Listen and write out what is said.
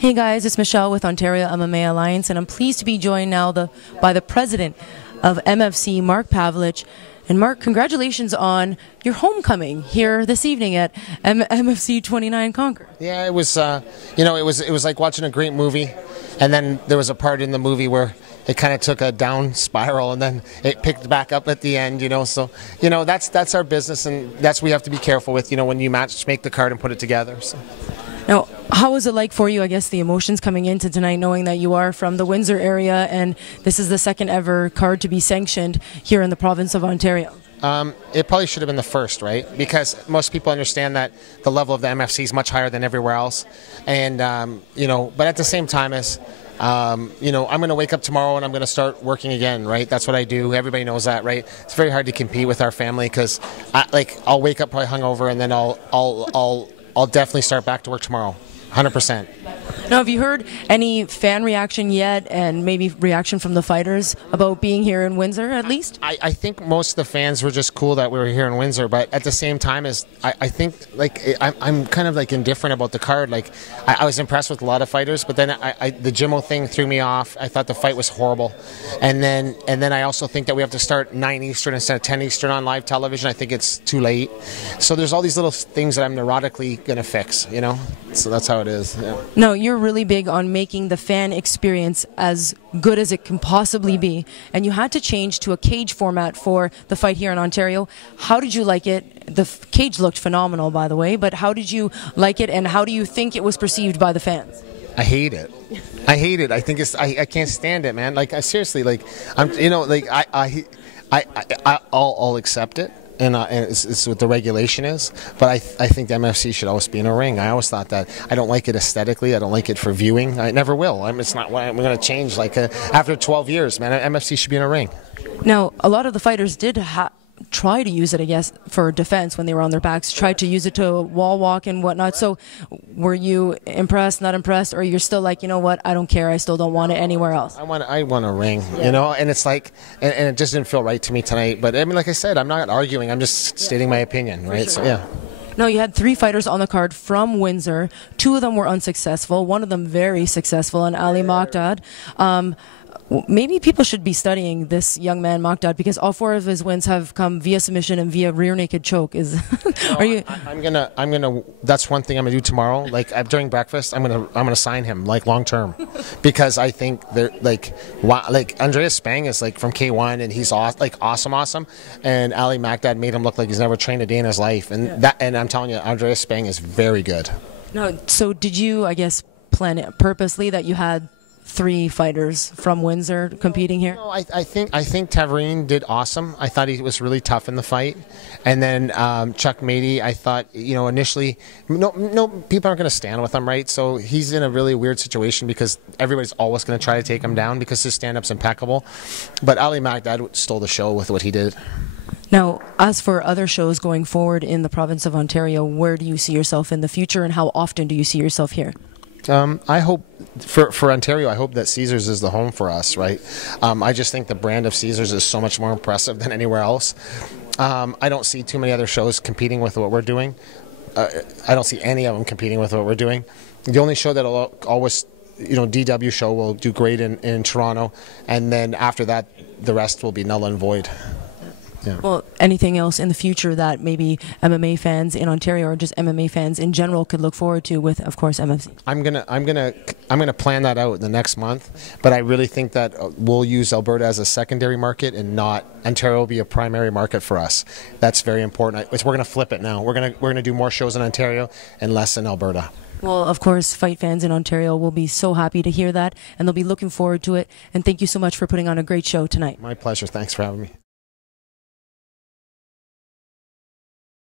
Hey guys, it's Michelle with Ontario MMA Alliance, and I'm pleased to be joined now by the President of MFC, Mark Pavelich. And Mark, congratulations on your homecoming here this evening at MFC 29 Concord. Yeah, it was, it was like watching a great movie, and then there was a part in the movie where it kind of took a down spiral, and then it picked back up at the end. So that's our business, and that's what we have to be careful with. When you make the card and put it together. So. Now, how was it like for you, I guess, the emotions coming into tonight, knowing that you are from the Windsor area and this is the second ever card to be sanctioned here in the province of Ontario? It probably should have been the first, right? Because most people understand that the level of the MFC is much higher than everywhere else. And, but at the same time I'm going to wake up tomorrow and I'm going to start working again, right? That's what I do. Everybody knows that, right? It's very hard to compete with our family because I'll wake up probably hungover, and then I'll definitely start back to work tomorrow, 100%. Now, have you heard any fan reaction yet, and maybe reaction from the fighters about being here in Windsor, at least? I think most of the fans were just cool that we were here in Windsor, but at the same time, I think I'm kind of indifferent about the card. I was impressed with a lot of fighters, but then the Jimmo thing threw me off. I thought the fight was horrible, and then I also think that we have to start 9 Eastern instead of 10 Eastern on live television. I think it's too late. So there's all these little things that I'm neurotically going to fix, So that's how it is. Yeah. No, you're really big on making the fan experience as good as it can possibly be, and you had to change to a cage format for the fight here in Ontario. How did you like it? The cage looked phenomenal, by the way, but how did you like it, and how do you think it was perceived by the fans? I hate it. I hate it. I think I can't stand it, man. Seriously, I'll accept it. And it's what the regulation is, but I think the MFC should always be in a ring. I always thought that. I don't like it aesthetically. I don't like it for viewing. I never will. It's not. I'm going to change. After 12 years, man, MFC should be in a ring. Now, a lot of the fighters did try to use it, I guess, for defense when they were on their backs. Tried to use it to wall walk and whatnot. So, were you impressed? Not impressed? Or you're still like, you know what? I don't care. I still don't want it anywhere else. I want a ring. And it's and it just didn't feel right to me tonight. But I mean, like I said, I'm not arguing. I'm just stating my opinion, right? Sure. So yeah. No, you had 3 fighters on the card from Windsor. 2 of them were unsuccessful. 1 of them very successful, and Ali Makdad. Maybe people should be studying this young man, Makdad, because all 4 of his wins have come via submission and via rear naked choke. Are you? I'm gonna. That's one thing I'm gonna do tomorrow. During breakfast, I'm gonna sign him long term, because I think they're Andreas Spang is from K1 and he's awesome, and Ali Makdad made him look like he's never trained a day in his life, and I'm telling you, Andreas Spang is very good. No, so did you, I guess, plan it purposely that you had 3 fighters from Windsor competing here? No, I think Taverine did awesome. I thought he was really tough in the fight, and then Chuck Mady, I thought initially no people aren't going to stand with him, right? So he's in a really weird situation because everybody's always going to try to take him down because his stand-up's impeccable. But Ali Makdad stole the show with what he did. Now, as for other shows going forward in the province of Ontario, where do you see yourself in the future, and how often do you see yourself here? I hope for Ontario, I hope that Caesars is the home for us, right? I just think the brand of Caesars is so much more impressive than anywhere else. I don't see too many other shows competing with what we're doing. I don't see any of them competing with what we're doing. The only show that will always, DW show will do great in Toronto, and then after that, the rest will be null and void. Yeah. Well, anything else in the future that maybe MMA fans in Ontario or just MMA fans in general could look forward to with, of course, MFC? I'm gonna plan that out in the next month, but I really think that we'll use Alberta as a secondary market and not Ontario will be a primary market for us. That's very important. We're gonna flip it now. We're gonna do more shows in Ontario and less in Alberta. Well, of course, fight fans in Ontario will be so happy to hear that, and they'll be looking forward to it. And thank you so much for putting on a great show tonight. My pleasure. Thanks for having me.